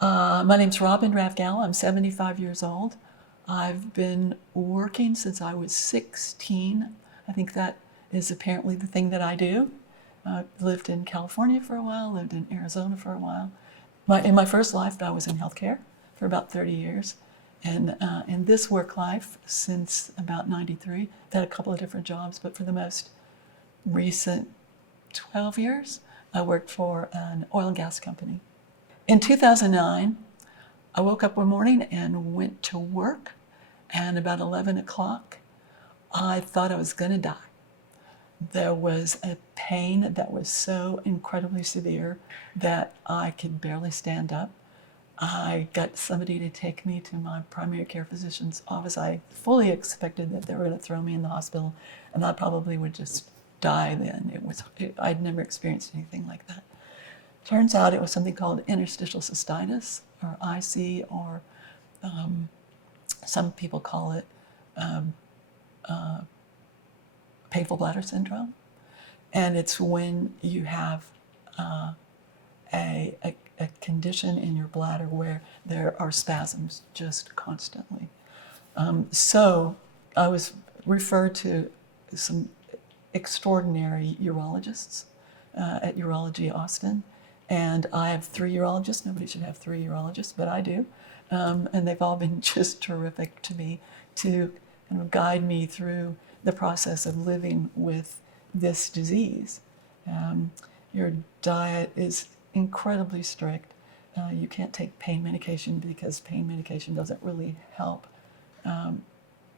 My name's Robin Ravgal. I'm 75 years old. I've been working since I was 16. I think that is apparently the thing that I do. Lived in California for a while, lived in Arizona for a while. In my first life, I was in healthcare for about 30 years. And in this work life, since about 93, I've had a couple of different jobs, but for the most recent 12 years, I worked for an oil and gas company. In 2009, I woke up one morning and went to work, and about 11 o'clock, I thought I was going to die. There was a pain that was so incredibly severe that I could barely stand up. I got somebody to take me to my primary care physician's office. I fully expected that they were going to throw me in the hospital, and I probably would just die then. I'd never experienced anything like that. Turns out it was something called interstitial cystitis, or IC, or some people call it painful bladder syndrome. And it's when you have a condition in your bladder where there are spasms just constantly. So I was referred to some extraordinary urologists at Urology Austin. And I have 3 urologists. Nobody should have 3 urologists, but I do. And they've all been just terrific to me to kind of guide me through the process of living with this disease. Your diet is incredibly strict. You can't take pain medication because pain medication doesn't really help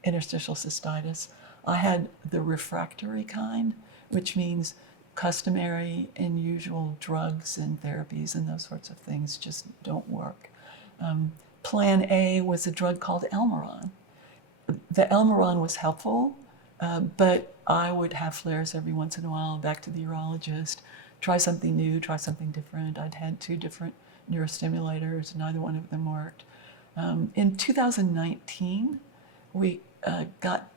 interstitial cystitis. I had the refractory kind, which means customary and usual drugs and therapies and those sorts of things just don't work. Plan A was a drug called Elmeron. The Elmeron was helpful, but I would have flares every once in a while, back to the urologist, try something new, try something different. I'd had 2 different neurostimulators, neither one of them worked. In 2019, we got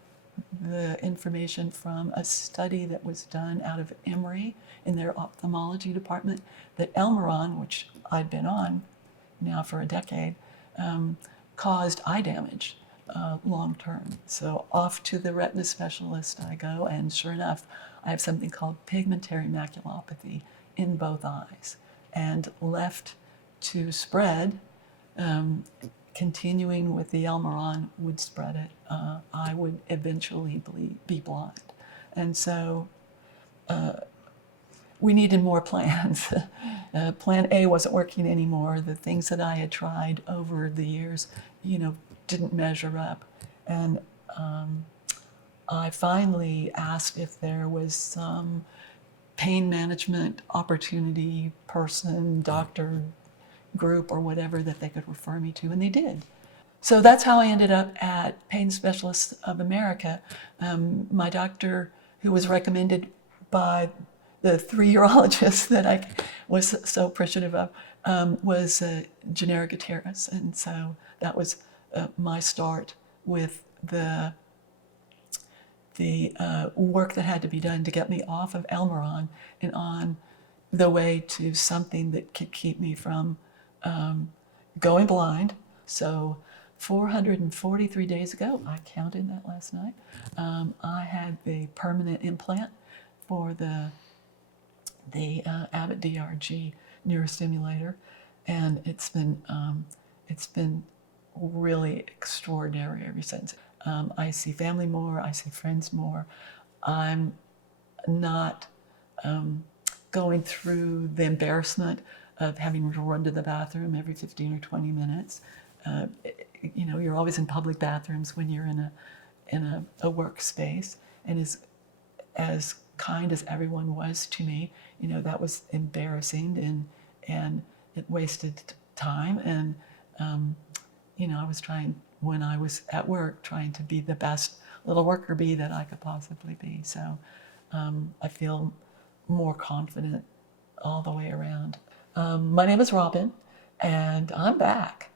the information from a study that was done out of Emory in their ophthalmology department that Elmeron, which I'd been on now for a decade, caused eye damage long term. So off to the retina specialist I go, and sure enough, I have something called pigmentary maculopathy in both eyes, and left to spread. Continuing with the Elmeron would spread it. I would eventually be blind. And so we needed more plans. Plan A wasn't working anymore. The things that I had tried over the years, didn't measure up. And I finally asked if there was some pain management opportunity person, doctor, group, or whatever that they could refer me to, and they did. So that's how I ended up at Pain Specialists of America. My doctor, who was recommended by the 3 urologists that I was so appreciative of, was generic Gutierrez. And so that was my start with the work that had to be done to get me off of Elmeron and on the way to something that could keep me from going blind. So 443 days ago, I counted that last night, I had the permanent implant for the Abbott DRG neurostimulator, and it's been really extraordinary ever since. I see family more, I see friends more. I'm not going through the embarrassment of having to run to the bathroom every 15 or 20 minutes. You're always in public bathrooms when you're in a workspace, and as kind as everyone was to me, that was embarrassing and it wasted time. And I was trying, when I was at work, trying to be the best little worker bee that I could possibly be. So I feel more confident all the way around. My name is Robin, and I'm back.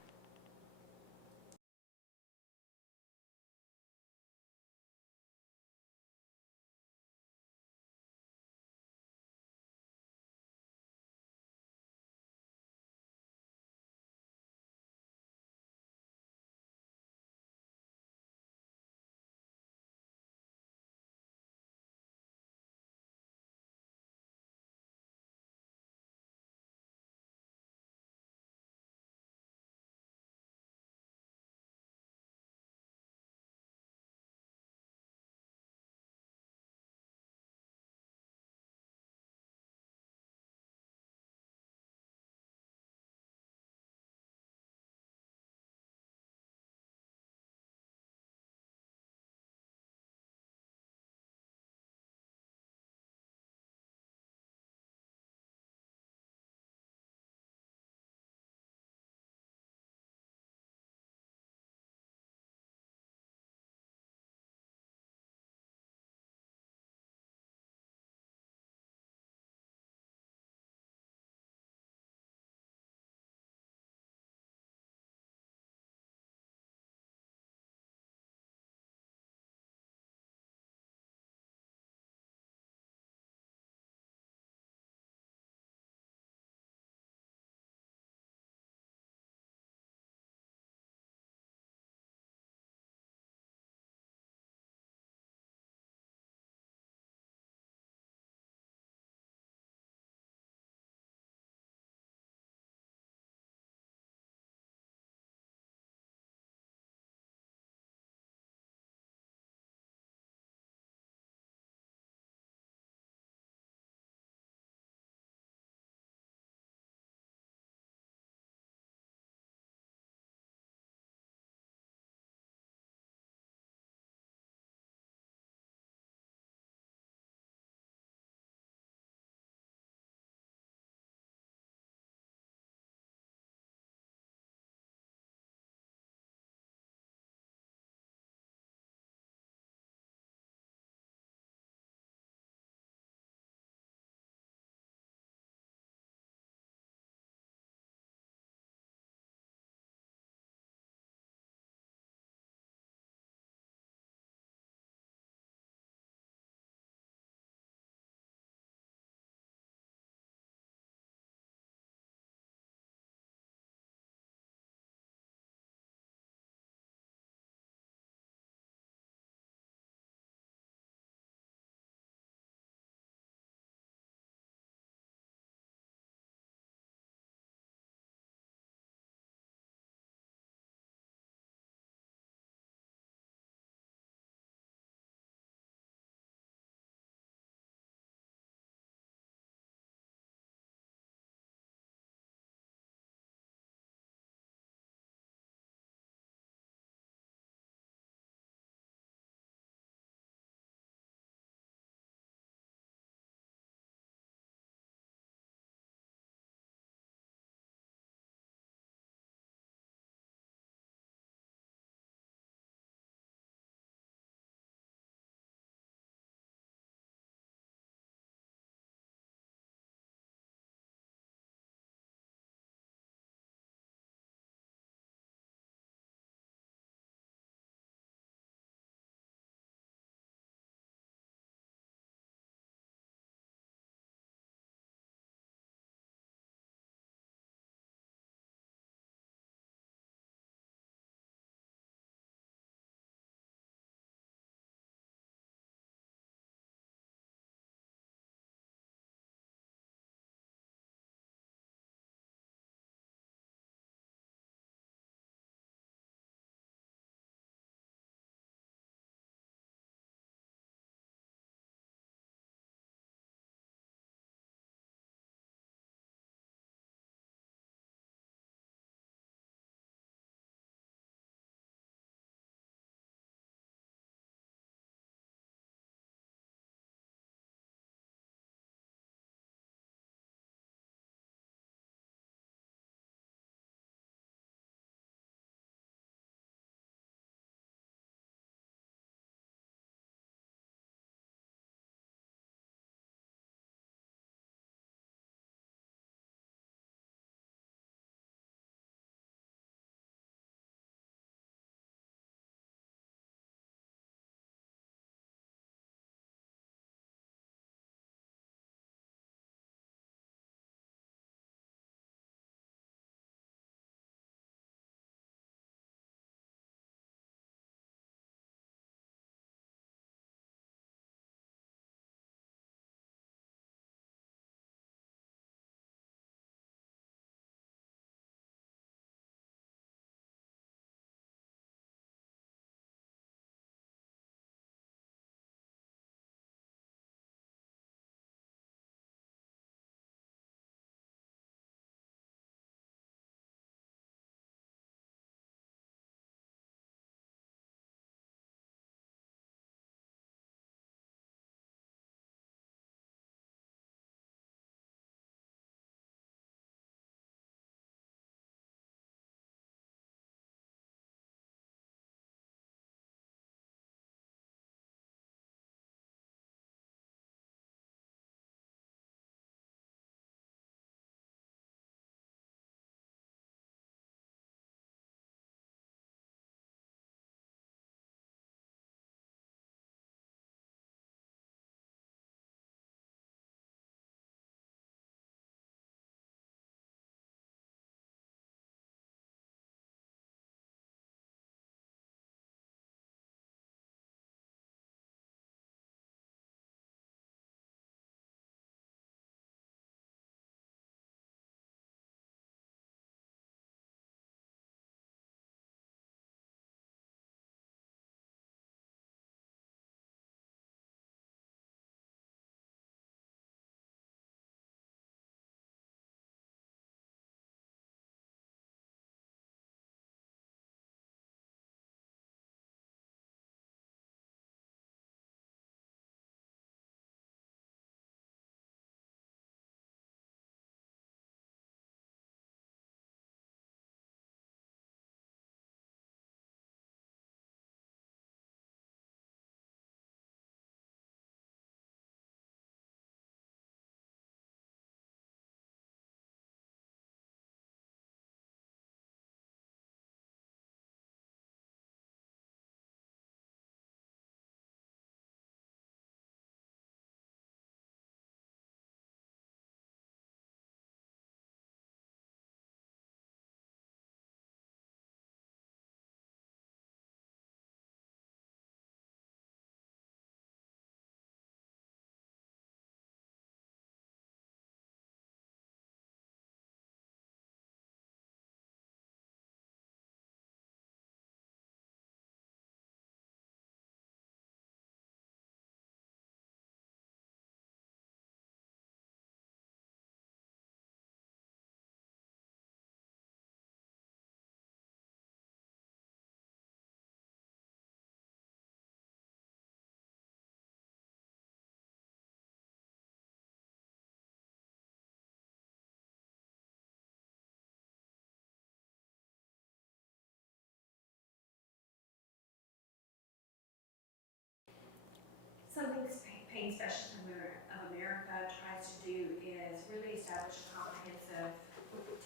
thing Specialists in Women of America tries to do is really establish a comprehensive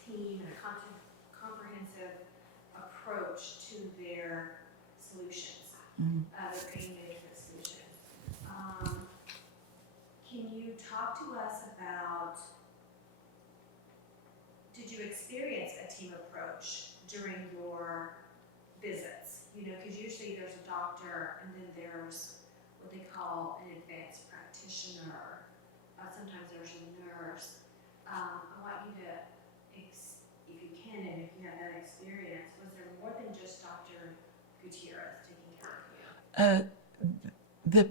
team and a comprehensive approach to their solutions, their pain management solutions. Can you talk to us about, did you experience a team approach during your visits? You know, because usually there's a doctor and then there's what they call an advanced practitioner. Sometimes there's a nurse. I want you to, if you can and if you have that experience, was there more than just Dr. Gutierrez taking care of you?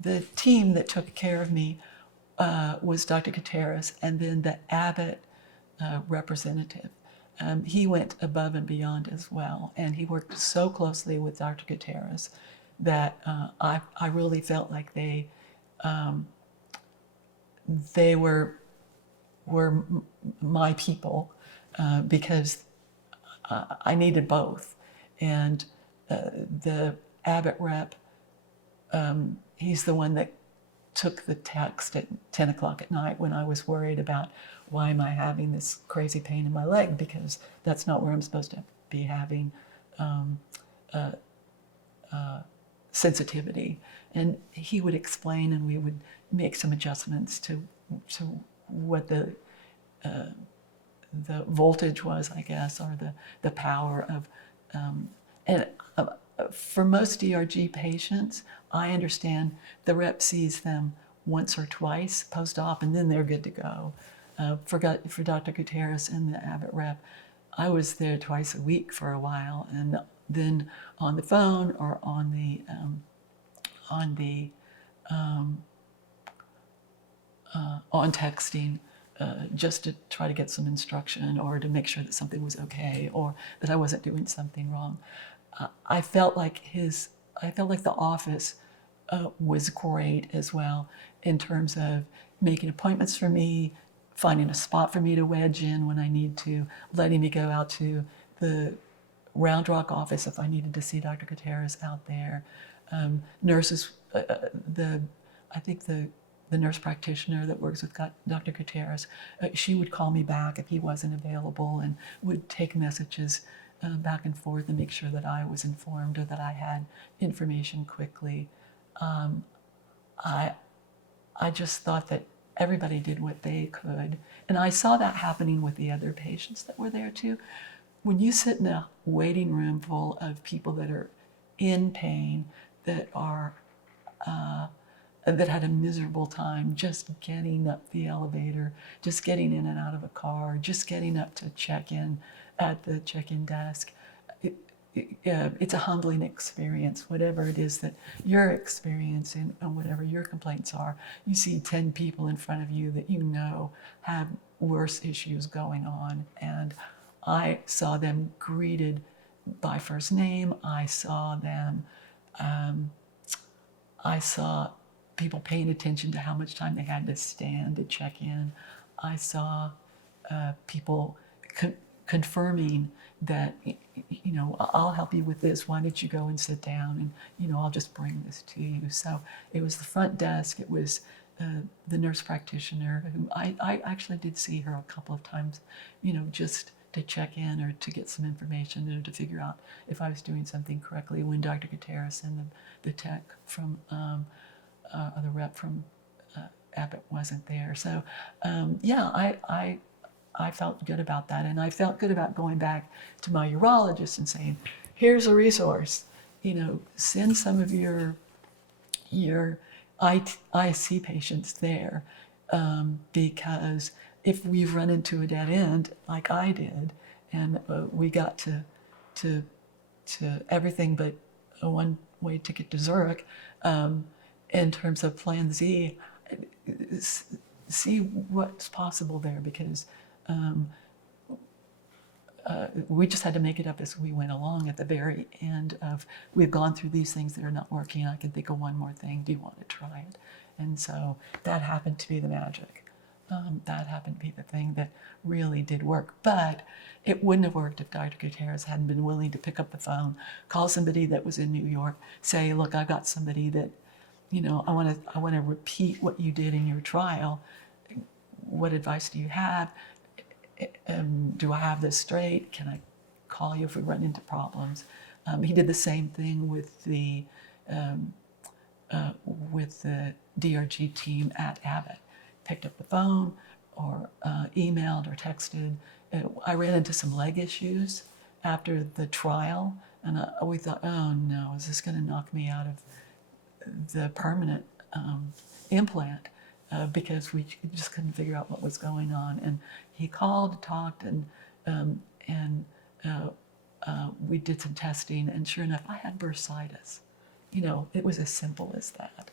The team that took care of me was Dr. Gutierrez, and then the Abbott representative. He went above and beyond as well, and he worked so closely with Dr. Gutierrez that I really felt like they were my people because I needed both. And the Abbott rep, he's the one that took the text at 10 o'clock at night when I was worried about why am I having this crazy pain in my leg, because that's not where I'm supposed to be having sensitivity. And he would explain, and we would make some adjustments to what the voltage was, I guess, or the power of, for most DRG patients, I understand the rep sees them once or twice post-op, and then they're good to go. For Dr. Gutierrez and the Abbott rep, I was there twice a week for a while, and then on the phone or on texting, just to try to get some instruction or to make sure that something was okay or that I wasn't doing something wrong. I felt like the office was great as well in terms of making appointments for me, finding a spot for me to wedge in when I need to, letting me go out to the Round Rock office if I needed to see Dr. Gutierrez out there. Nurses, I think the nurse practitioner that works with Dr. Gutierrez, she would call me back if he wasn't available and would take messages back and forth and make sure that I was informed or that I had information quickly. I just thought that everybody did what they could. And I saw that happening with the other patients that were there too. When you sit in a waiting room full of people that are in pain, that had a miserable time just getting up the elevator, just getting in and out of a car, just getting up to check in at the check-in desk, it's a humbling experience, whatever it is that you're experiencing and whatever your complaints are. You see 10 people in front of you that you know have worse issues going on, and I saw them greeted by first name. I saw people paying attention to how much time they had to stand to check in. I saw people confirming that, I'll help you with this. Why don't you go and sit down, and, I'll just bring this to you. So it was the front desk. It was the nurse practitioner, who I actually did see her a couple of times, just to check in or to get some information or to figure out if I was doing something correctly when Dr. Gutierrez and the tech from, the rep from Abbott wasn't there. So, I felt good about that. And I felt good about going back to my urologist and saying, here's a resource, send some of your IC patients there, because if we've run into a dead end like I did, and we got to everything but a one-way ticket to Zurich, in terms of Plan Z, see what's possible there, because we just had to make it up as we went along. At the very end of, we've gone through these things that are not working, I can think of one more thing, do you want to try it? And so that happened to be the magic. That happened to be the thing that really did work. But it wouldn't have worked if Dr. Gutierrez hadn't been willing to pick up the phone, call somebody that was in New York, say, look, I've got somebody that I want to repeat what you did in your trial. What advice do you have? Do I have this straight? Can I call you if we run into problems? He did the same thing with the DRG team at Abbott. Picked up the phone or emailed or texted. I ran into some leg issues after the trial, and we thought, oh no, is this going to knock me out of the permanent implant? Because we just couldn't figure out what was going on. And he called, talked, and we did some testing, and sure enough, I had bursitis. It was as simple as that.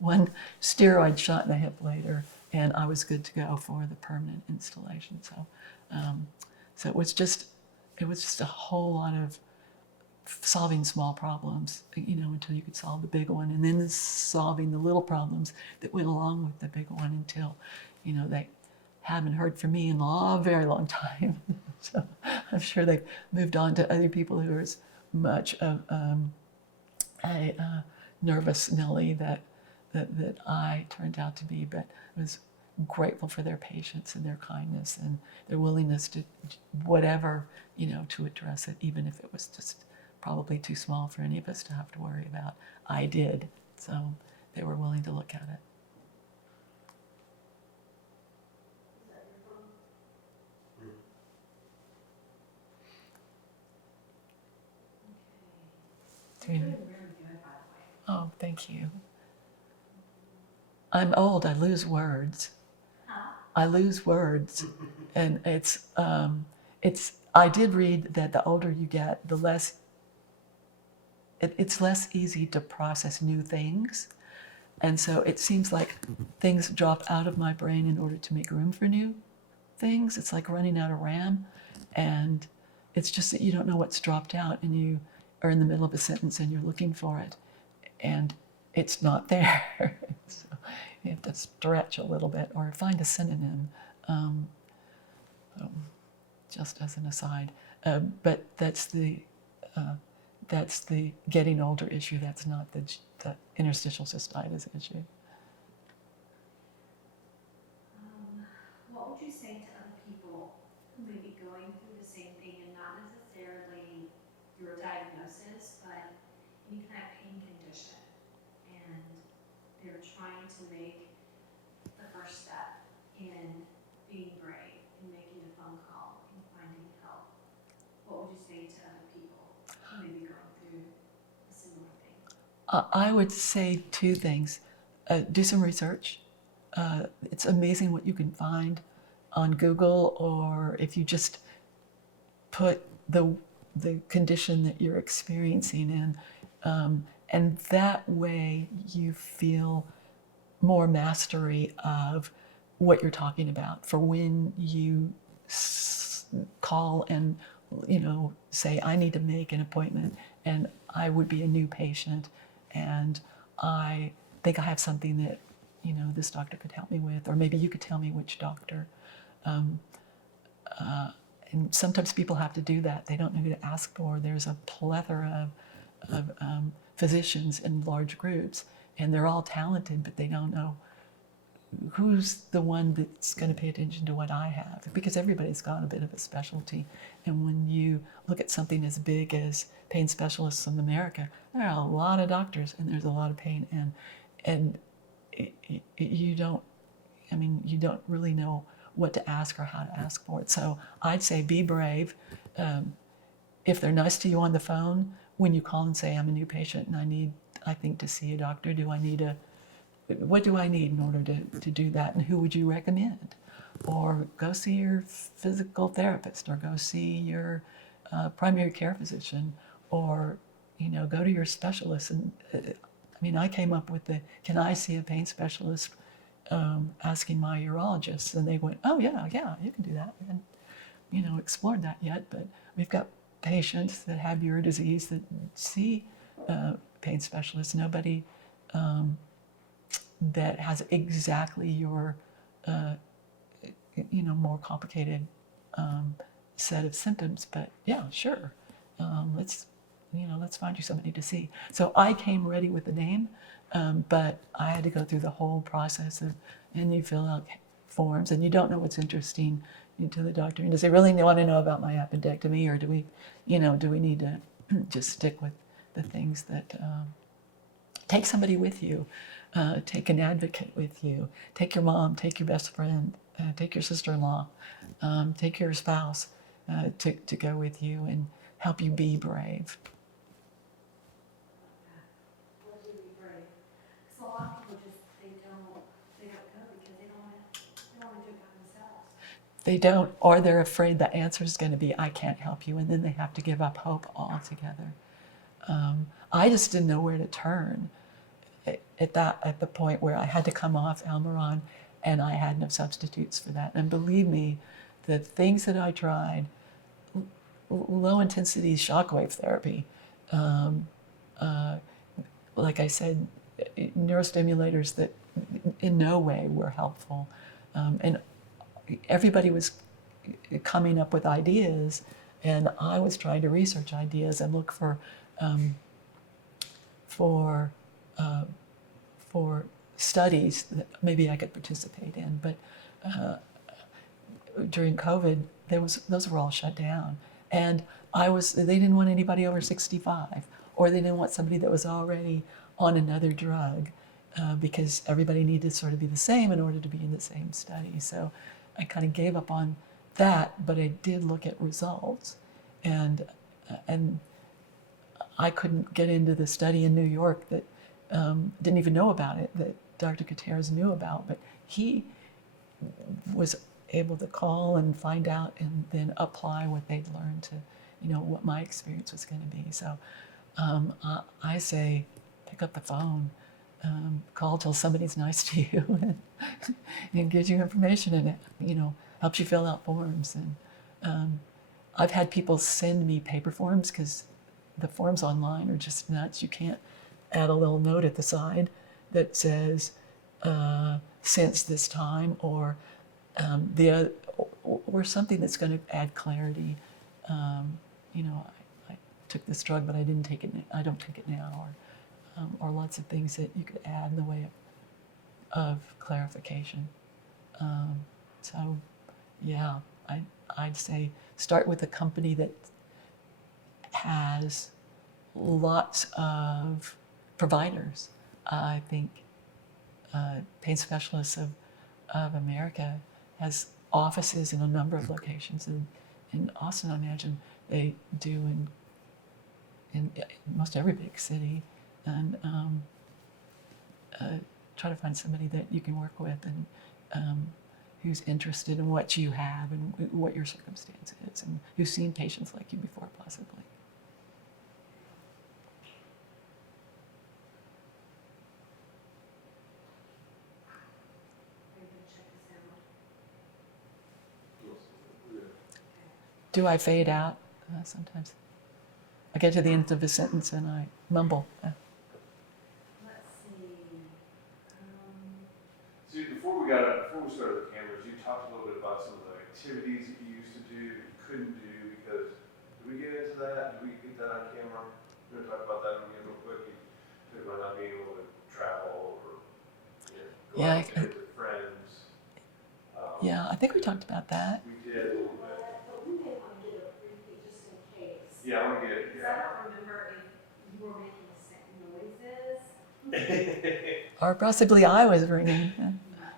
One steroid shot in the hip later, and I was good to go for the permanent installation. So it was just a whole lot of solving small problems, until you could solve the big one, and then solving the little problems that went along with the big one until, they haven't heard from me in a very long time. So I'm sure they've moved on to other people who are as much of a nervous Nelly that I turned out to be, but I was grateful for their patience and their kindness and their willingness to whatever, to address it, even if it was just probably too small for any of us to have to worry about. I did, so they were willing to look at it. You're doing really good, by the way. Oh, thank you. I'm old, I lose words. Huh? I lose words. And I did read that the older you get, the less, it's less easy to process new things. And so it seems like things drop out of my brain in order to make room for new things. It's like running out of RAM. And it's just that you don't know what's dropped out, and you are in the middle of a sentence and you're looking for it, and it's not there. So you have to stretch a little bit or find a synonym, just as an aside. But that's the getting older issue. That's not the interstitial cystitis issue. What would you say to other people who may be going through the same thing, and not necessarily your diagnosis, but any kind of pain condition, and they're trying to make the first step in being brave and making a phone call and finding help? What would you say to other people who may be going through a similar thing? I would say two things. Do some research. It's amazing what you can find on Google, or if you just put the condition that you're experiencing in, and that way you feel more mastery of what you're talking about for when you call and say, I need to make an appointment and I would be a new patient and I think I have something that this doctor could help me with, or maybe you could tell me which doctor. And sometimes people have to do that. They don't know who to ask for. There's a plethora of physicians in large groups, and they're all talented, but they don't know who's the one that's going to pay attention to what I have, because everybody's got a bit of a specialty. And when you look at something as big as Pain Specialists in America, there are a lot of doctors and there's a lot of pain, and you don't really know what to ask or how to ask for it. So I'd say be brave. If they're nice to you on the phone, when you call and say, I'm a new patient and I think to see a doctor, what do I need in order to do that, and who would you recommend? Or go see your physical therapist, or go see your primary care physician, or go to your specialist. And I came up with can I see a pain specialist, asking my urologist, and they went, oh yeah, you can do that. We haven't explored that yet, but we've got patients that have uro disease that see pain specialists. Nobody that has exactly your more complicated set of symptoms, but yeah, sure, let's let's find you somebody to see. So I came ready with the name, but I had to go through the whole process and you fill out forms, and you don't know what's interesting to the doctor. And does he really want to know about my appendectomy, or do we need to just stick with the things that take somebody with you, take an advocate with you, take your mom, take your best friend, take your sister-in-law, take your spouse to go with you and help you be brave. What do we brave? Because a lot of people just, they don't go because they don't want to do it by themselves. They don't, or they're afraid the answer is going to be, I can't help you, and then they have to give up hope altogether. I just didn't know where to turn at the point where I had to come off Almiron, and I had no substitutes for that. And believe me, the things that I tried, low intensity shockwave therapy, like I said, neurostimulators that in no way were helpful, and everybody was coming up with ideas, and I was trying to research ideas and look for studies that maybe I could participate in. But during COVID, those were all shut down, and they didn't want anybody over 65, or they didn't want somebody that was already on another drug, because everybody needed to sort of be the same in order to be in the same study. So I kind of gave up on that, but I did look at results, and I couldn't get into the study in New York that didn't even know about it, that Dr. Gutierrez knew about, but he was able to call and find out and then apply what they'd learned to, what my experience was going to be. So I say, pick up the phone, call till somebody's nice to you and gives you information, and helps you fill out forms. And I've had people send me paper forms because the forms online are just nuts. You can't add a little note at the side that says since this time, or or something that's going to add clarity. I took this drug, but I didn't take it. I don't take it now, or lots of things that you could add in the way of clarification. So, yeah, I'd say start with a company that has lots of providers. I think Pain Specialists of America has offices in a number of locations. In Austin, I imagine they do in most every big city. And try to find somebody that you can work with and who's interested in what you have and what your circumstance is, and who's seen patients like you before, possibly. Do I fade out? Sometimes. I get to the end of a sentence and I mumble. Let's see. See, before we started the cameras, you talked a little bit about some of the activities that you used to do that you couldn't do because. Did we get into that? Did we get that on camera? We're gonna talk about that again real quick. You talked about not being able to travel or go out and visit with friends. Yeah, I think we talked about that. We did a little bit. But we may want to get a repeat just in case. Yeah, I want to get it. Because I don't remember if you were making noises. Or possibly I was ringing. Yeah.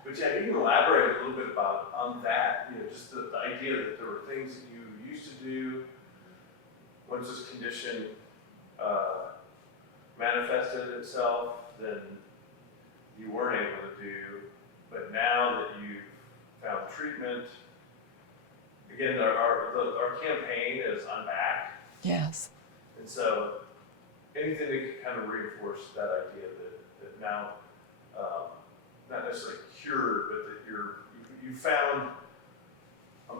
But yeah, you can elaborate a little bit on that, just the idea that there were things that you used to do once this condition manifested itself, then you weren't able to do, but now that you've found treatment, again, our campaign is I'm back. Yes. And so anything that can kind of reinforce that idea that now, not necessarily cured, but that you found a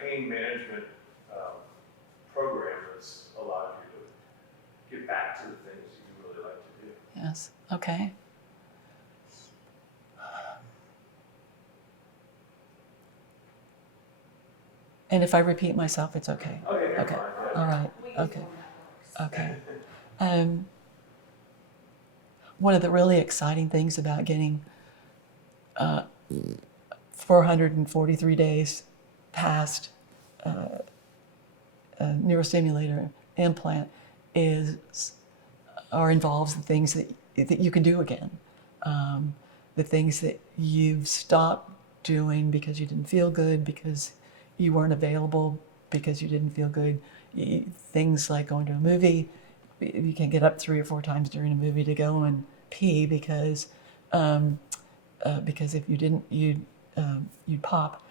pain management program that's allowed you to get back to the things that you really like to do. Yes. Okay. And if I repeat myself, it's okay. Okay, you're Okay. fine. Yeah. All right. We use Okay. one that works. Okay. One of the really exciting things about getting 443 days past a neurostimulator implant is or involves the things that you can do again, the things that you've stopped doing because you didn't feel good, because you weren't available, because you didn't feel good. Things like going to a movie, you can get up 3 or 4 times during a movie to go and pee because if you didn't, you'd pop.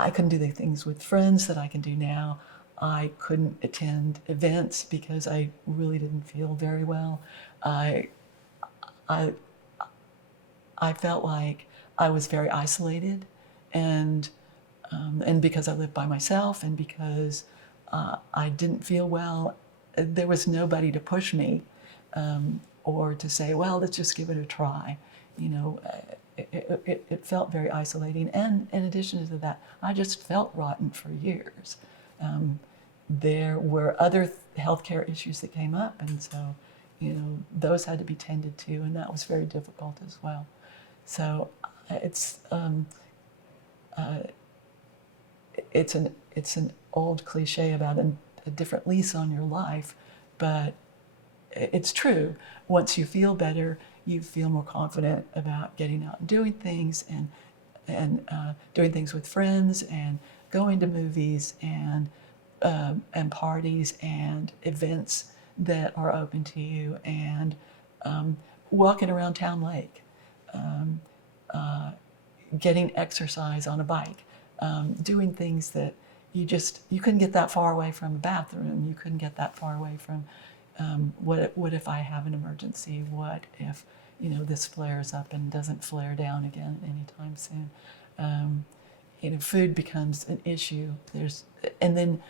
I couldn't do the things with friends that I can do now. I couldn't attend events because I really didn't feel very well. I felt like I was very isolated, and because I lived by myself, and because I didn't feel well, there was nobody to push me or to say, well, let's just give it a try. You know, it felt very isolating. And in addition to that, I just felt rotten for years. There were other healthcare issues that came up, and so, you know, those had to be tended to, and that was very difficult as well. So it's an old cliche about a different lease on your life, but it's true. Once you feel better, you feel more confident about getting out and doing things, and doing things with friends, and going to movies, and parties and events that are open to you, and walking around Town Lake, getting exercise on a bike, doing things that you couldn't get that far away from a bathroom. You couldn't get that far away from what if I have an emergency? What if, you know, this flares up and doesn't flare down again anytime soon? You know, food becomes an issue. And then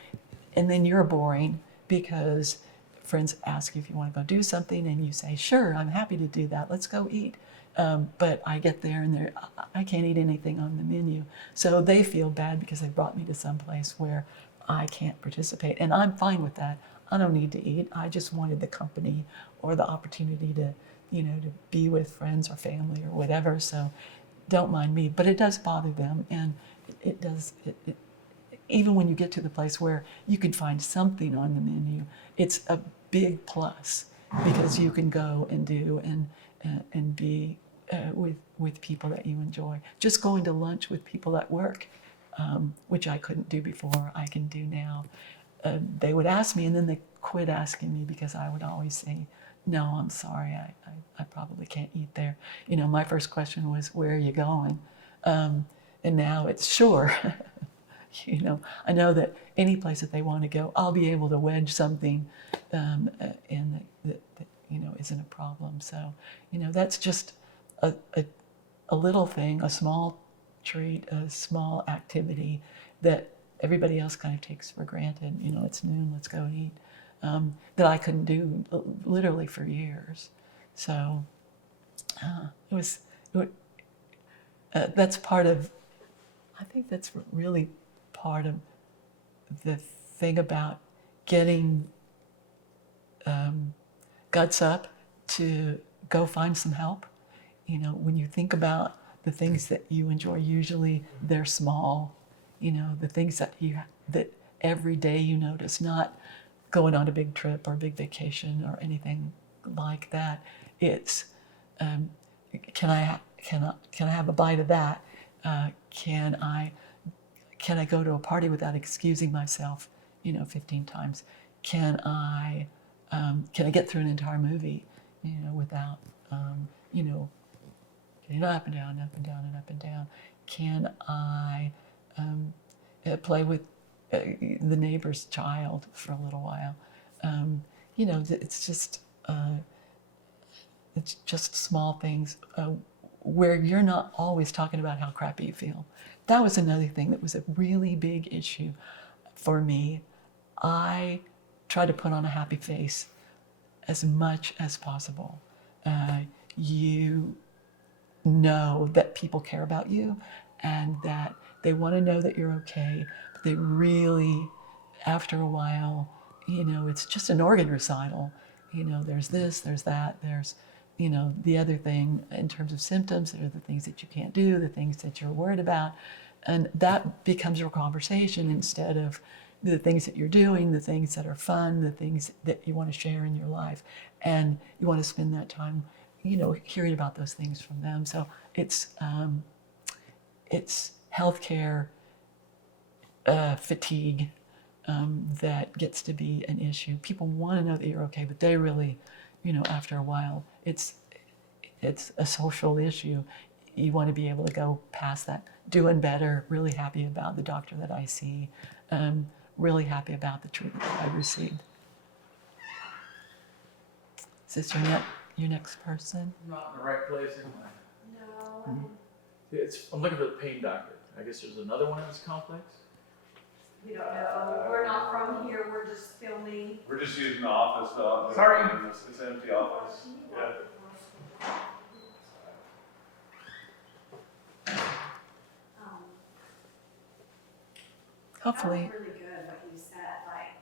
you're boring because friends ask you if you want to go do something, and you say, sure, I'm happy to do that. Let's go eat. But I get there and I can't eat anything on the menu. So they feel bad because they brought me to some place where I can't participate. And I'm fine with that. I don't need to eat. I just wanted the company or the opportunity to, you know, to be with friends or family or whatever. So don't mind me. But it does bother them. And it does, even when you get to the place where you can find something on the menu, it's a big plus because you can go and do and be with people that you enjoy. Just going to lunch with people at work, which I couldn't do before, I can do now. They would ask me, and then they quit asking me because I would always say, no, I'm sorry, I probably can't eat there. You know, my first question was, where are you going? And now it's sure. You know, I know that any place that they want to go, I'll be able to wedge something in that you know, isn't a problem. So, you know, that's just a little thing, a small treat, a small activity that everybody else kind of takes for granted. You know, it's noon, let's go and eat. That I couldn't do literally for years. So that's part of, I think that's really part of the thing about getting guts up to go find some help. You know, when you think about the things that you enjoy, usually they're small. You know, the things that every day you notice, not going on a big trip or a big vacation or anything like that. It's can I have a bite of that? Can I go to a party without excusing myself, you know, 15 times? Can I get through an entire movie, you know, without, you know, getting up and down, up and down, and up and down? Can I play with the neighbor's child for a little while? You know, it's just small things where you're not always talking about how crappy you feel. That was another thing that was a really big issue for me. I try to put on a happy face as much as possible. You know that people care about you and that they want to know that you're okay. But they really, after a while, it's just an organ recital. There's this, there's that, there's, the other thing in terms of symptoms. There are the things that you can't do, the things that you're worried about. And that becomes your conversation instead of the things that you're doing, the things that are fun, the things that you want to share in your life. And you want to spend that time, hearing about those things from them. So it's healthcare fatigue that gets to be an issue. People want to know that you're okay, but they really, after a while, it's a social issue. You want to be able to go past that. Doing better, really happy about the doctor that I see, really happy about the treatment that I received. Is this your next person? I'm not in the right place, am I? No, I'm looking for the pain doctor. I guess there's another one in this complex? we don't know. We're not from here. We're just filming. We're just using the office, though. Sorry. It's an empty office. Yeah. Hopefully. That was really good what you said. Like,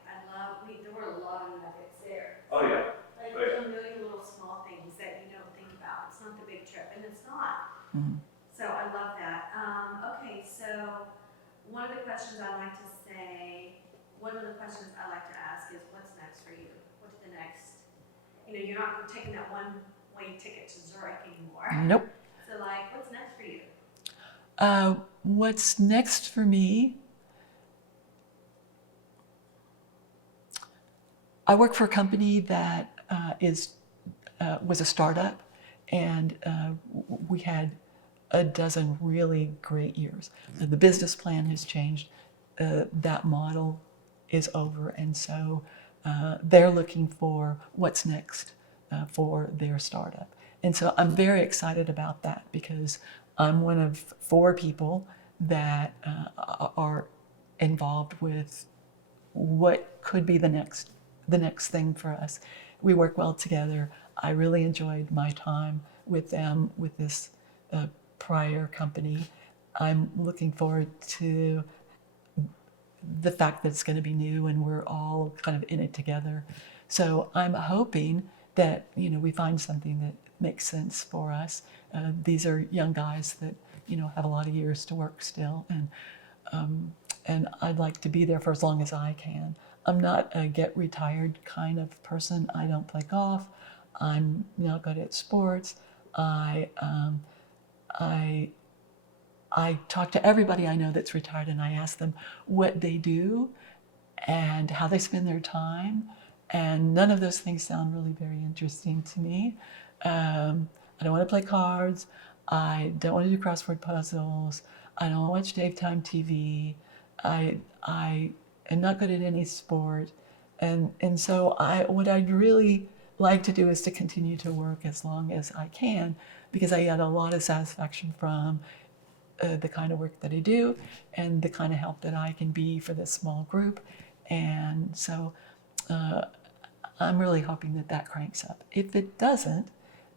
there were a lot of nuggets there. Oh, yeah. Like, Oh, yeah. there's a million little small things that you don't think about. It's not the big trip, and it's not. Mhm. So I love that. Okay, so one of the questions I like to ask is, what's next for you? What's the next? You're not taking that one-way ticket to Zurich anymore. Nope. So, like, what's next for you? What's next for me? I work for a company that was a startup, and we had a dozen really great years. The business plan has changed. That model is over, and so they're looking for what's next for their startup. And so I'm very excited about that because I'm one of 4 people that are involved with what could be the next thing for us. We work well together. I really enjoyed my time with them, with this prior company. I'm looking forward to the fact that it's going to be new and we're all kind of in it together. So I'm hoping that we find something that makes sense for us. These are young guys that have a lot of years to work still, and I'd like to be there for as long as I can. I'm not a get retired kind of person. I don't play golf. I'm not good at sports. I talk to everybody I know that's retired, and I ask them what they do and how they spend their time. And none of those things sound really very interesting to me. I don't want to play cards. I don't want to do crossword puzzles. I don't watch daytime TV. I am not good at any sport. And so what I'd really like to do is to continue to work as long as I can, because I get a lot of satisfaction from the kind of work that I do and the kind of help that I can be for this small group. And so I'm really hoping that cranks up. If it doesn't,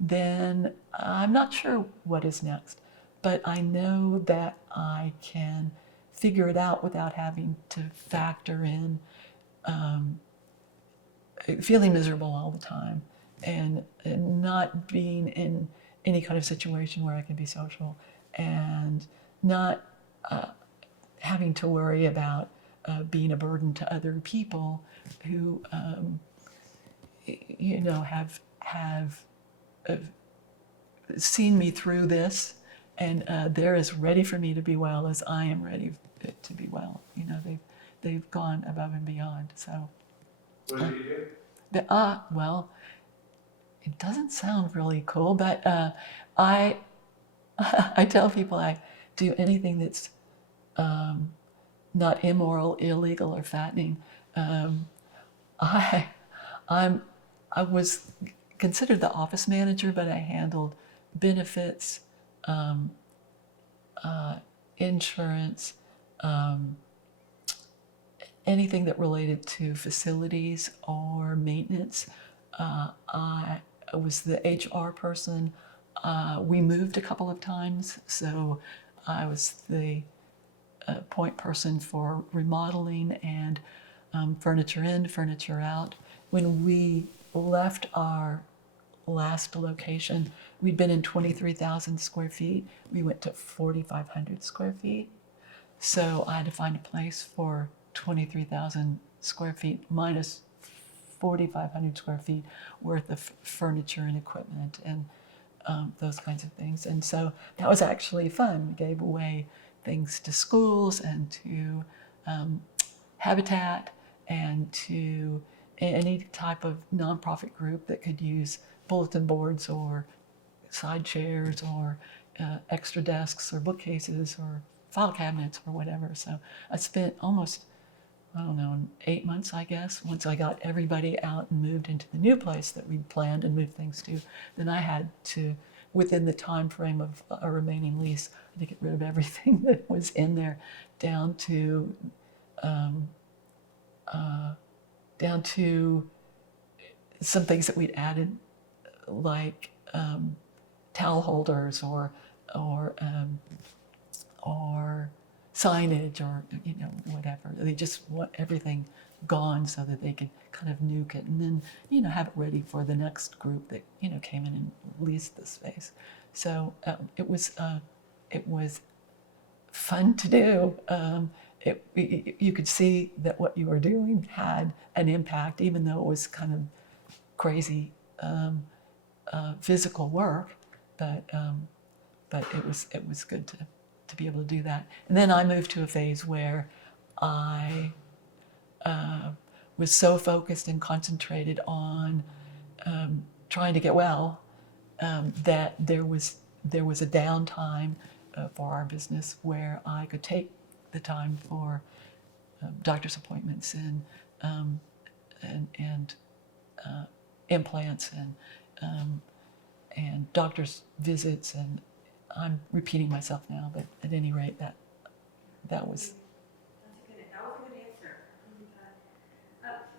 then I'm not sure what is next, but I know that I can figure it out without having to factor in feeling miserable all the time and not being in any kind of situation where I can be social, and not having to worry about being a burden to other people who have seen me through this, and they're as ready for me to be well as I am ready to be well. They've gone above and beyond. So, What do you do? Well, it doesn't sound really cool, but I tell people I do anything that's not immoral, illegal, or fattening. I was considered the office manager, but I handled benefits, insurance, anything that related to facilities or maintenance. I was the HR person. We moved a couple of times, so I was the point person for remodeling, and furniture in, furniture out. When we left our last location, we'd been in 23,000 square feet. We went to 4,500 square feet. So I had to find a place for 23,000 square feet minus 4,500 square feet worth of furniture and equipment and those kinds of things. And so that was actually fun. We gave away things to schools and to Habitat and to any type of nonprofit group that could use bulletin boards or side chairs or extra desks or bookcases or file cabinets or whatever. So I spent almost, I don't know, 8 months, I guess. Once I got everybody out and moved into the new place that we'd planned and moved things to, then I had to, within the time frame of a remaining lease, I had to get rid of everything that was in there, down to some things that we'd added, like towel holders or signage or whatever. They just want everything gone so that they could kind of nuke it and then have it ready for the next group that came in and leased the space. So it was fun to do. You could see that what you were doing had an impact, even though it was kind of crazy physical work, but it was good to be able to do that. And then I moved to a phase where I was so focused and concentrated on trying to get well that there was a downtime for our business where I could take the time for doctor's appointments and implants and doctor's visits, and I'm repeating myself now, but at any rate, that was. That was a good answer.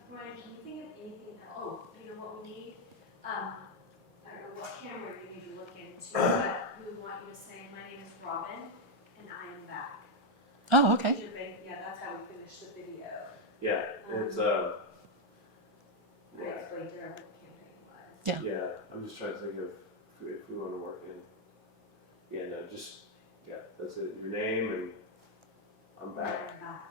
Brian, can you think of anything? Oh, you know what we need? I don't know what camera you need to look into, but we want you to say, "My name is Robin, and I am back." Oh, okay. Yeah, that's how we finish the video. Yeah, it's I explained to her what the campaign was. yeah. I'm just trying to think of if we want to work in. Yeah, no, that's it. Your name and I'm back. I'm back.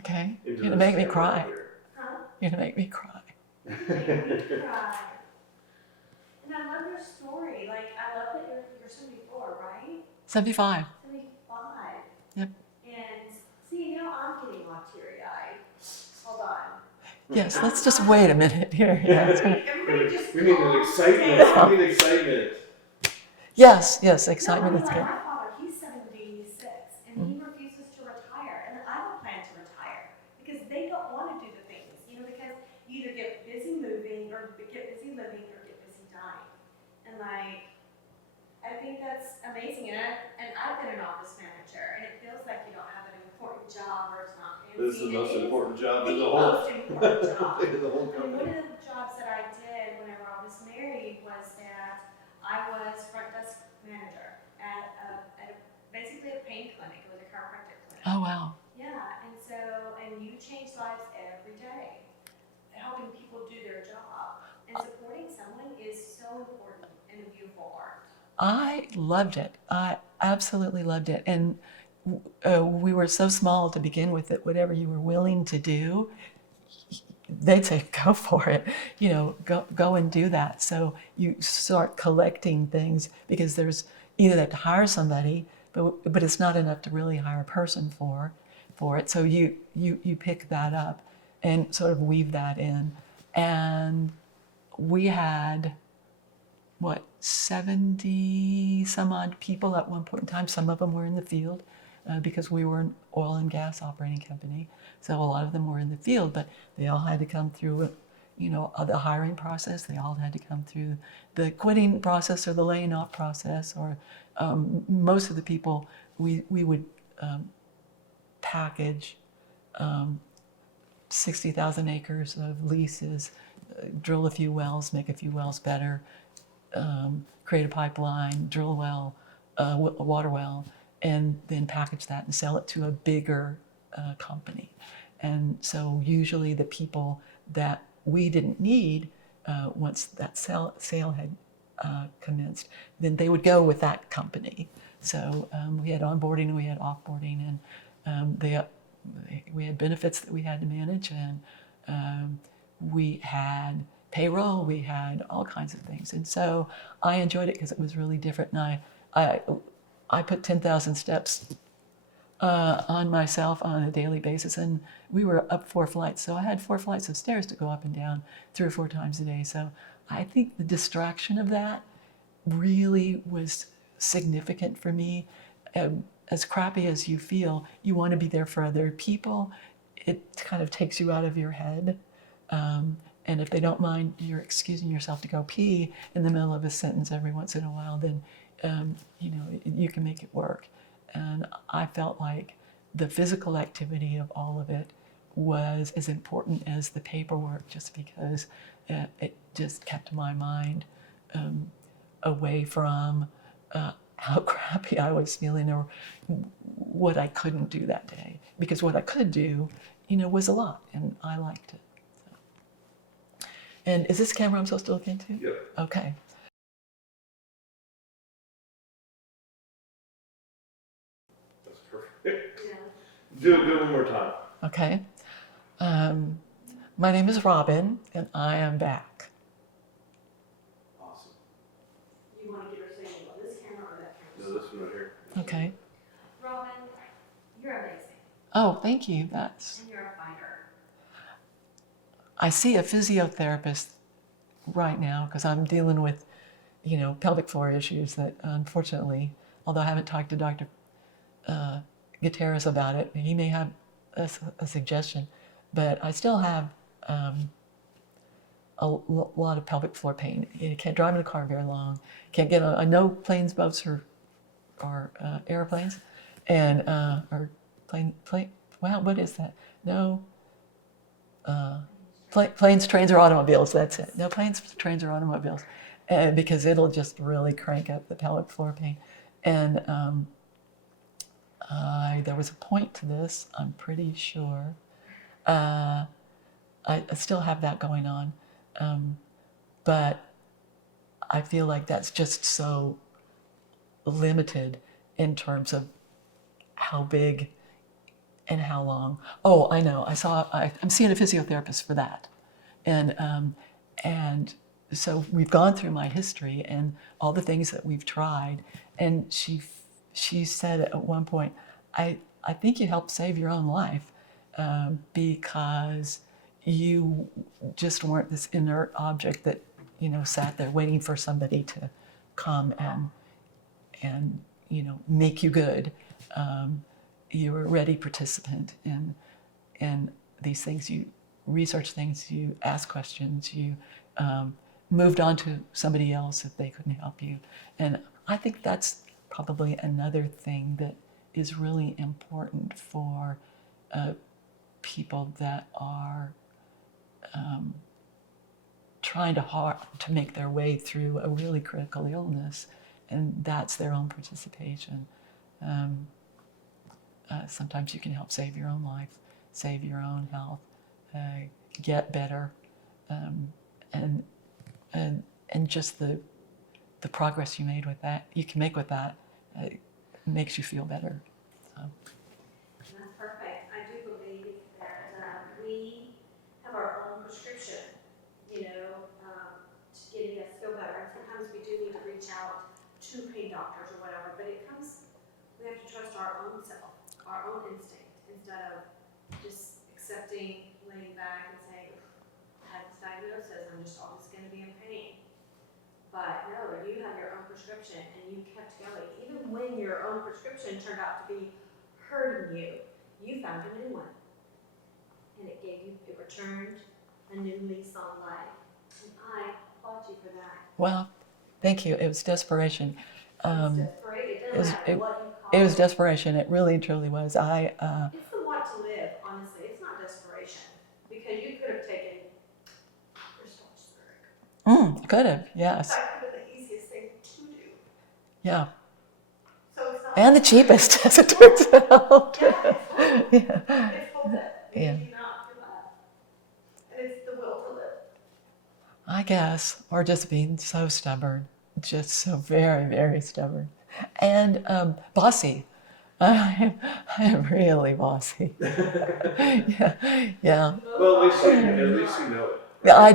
Okay. Into You're gonna this make me camera cry. here. Huh? You're gonna make me cry. You make me cry. And I love your story. Like, I love that you're 74, right? 75. 75. Yep. And see, now I'm getting all teary-eyed. Hold on. Yes. Let's just wait a minute here. Yeah, that's right. Everybody just We need an calm excitement. down. We need excitement. Yes. Excitement No, is like good. my father, he's 76, and he refuses to retire, and I don't plan to retire because they don't want to do the things, because you either get busy moving or get busy living or get busy dying. And like, I think that's amazing. And I've been an office manager, and it feels like you don't have an important job or it's not fancy. This is the most important job in the the whole. most important job. In the whole I mean, company. one of the jobs that I did whenever I was married was that I was front desk manager at basically a pain clinic. It was a chiropractic clinic. Oh wow. Yeah, and you change lives every day, helping people do their job. And supporting someone is so important in a beautiful art. I loved it. I absolutely loved it. And we were so small to begin with that whatever you were willing to do, they'd say, go for it, go and do that. So you start collecting things because there's either that to hire somebody, but it's not enough to really hire a person for it. So you pick that up and sort of weave that in. And we had, 70 some odd people at one point in time. Some of them were in the field because we were an oil and gas operating company. So a lot of them were in the field, but they all had to come through, the hiring process. They all had to come through the quitting process or the laying off process. Or most of the people, we would package 60,000 acres of leases, drill a few wells, make a few wells better, create a pipeline, drill a well, a water well, and then package that and sell it to a bigger company. And so usually the people that we didn't need, once that sale had commenced, then they would go with that company. So we had onboarding and we had offboarding, and we had benefits that we had to manage, and we had payroll, we had all kinds of things. And so I enjoyed it because it was really different. And I put 10,000 steps on myself on a daily basis, and we were up 4 flights. So I had 4 flights of stairs to go up and down 3 or 4 times a day. So I think the distraction of that really was significant for me. As crappy as you feel, you want to be there for other people. It kind of takes you out of your head. And if they don't mind you're excusing yourself to go pee in the middle of a sentence every once in a while, then you can make it work. And I felt like the physical activity of all of it was as important as the paperwork, just because it just kept my mind away from how crappy I was feeling, or what I couldn't do that day. Because what I could do, was a lot, and I liked it. So. And is this camera I'm supposed to look into? Yep. Okay. That's perfect. Yeah. Do it one more time. Okay. My name is Robin, and I am back. Awesome. You want to give her saying about this camera or that No, camera? this one right here. Okay. Robin, you're amazing, Oh, thank you. and you're a fighter. I see a physiotherapist right now because I'm dealing with, pelvic floor issues that, unfortunately, although I haven't talked to Dr. Gutierrez about it, he may have a suggestion, but I still have a lot of pelvic floor pain. You can't drive in a car very long. Can't get on. I know planes, boats, or airplanes, and or plane. Wow, what is that? No. Planes, trains, or automobiles. That's it. No planes, trains, or automobiles, because it'll just really crank up the pelvic floor pain. And there was a point to this. I'm pretty sure. I still have that going on, but I feel like that's just so limited in terms of how big and how long. Oh, I know. I'm seeing a physiotherapist for that, and so we've gone through my history and all the things that we've tried, and she said at one point, I think you helped save your own life, because you just weren't this inert object that sat there waiting for somebody to come and make you good. You were a ready participant in these things. You research things, you ask questions, you moved on to somebody else if they couldn't help you. And I think that's probably another thing that is really important for people that are trying to make their way through a really critical illness, and that's their own participation. Sometimes you can help save your own life, save your own health, get better, and just the progress you can make with that, makes you feel better. So. That's perfect. I do believe that we have our own prescription, to getting us feel better. And sometimes we do need to reach out to pain doctors or whatever, but we have to trust our own self, our own instinct, instead of just accepting, laying back and saying, I have this diagnosis, I'm just always going to be in pain. But no, you have your own prescription and you kept going. Even when your own prescription turned out to be hurting you, you found a new one. And it returned a new lease on life. And I applaud you for that. Well, thank you. It was desperation. It's desperate. It doesn't matter what you call It was desperation. It really and truly was. It's the want to live, honestly. It's not desperation. Because you could have taken Bristol. Could have, yes. That could have been the easiest thing to do. Yeah. So it's not And the cheapest, as it turns out. Yeah, Yeah. it's worth it. Yeah. do not give up. And it's the will to live. I guess, or just being so stubborn, just so very, very stubborn, and bossy. I'm really bossy. Yeah. Well, at least you know it. Yeah, right?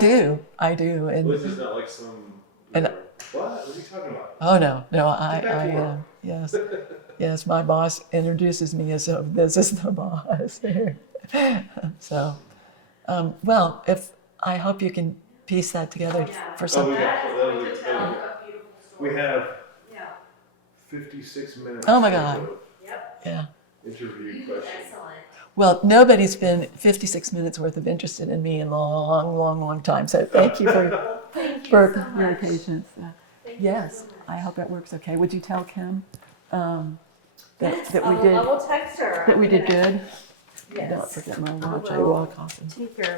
I do, At least and it's not like some. And- What are you talking about? oh no, Get back to work. yes, yes. My boss introduces me as so this is the boss here. So, well, if I hope you can piece that together for Oh, some. we got That is that'll going be- to that'll tell be- a beautiful story. We have Yeah. 56 minutes. Oh my God. worth of Yep. Yeah. Interview questions. Excellent. Well, nobody's been 56 minutes worth of interested in me in a long, long, long time. So thank you for, Thank you for so your much. patience. Thank you Yes, so much. I hope it works okay. Would you tell Kim that Yes, that I we will- did I will text her. that we did good? Yes. Don't forget my watch. I will. walk off. Take care.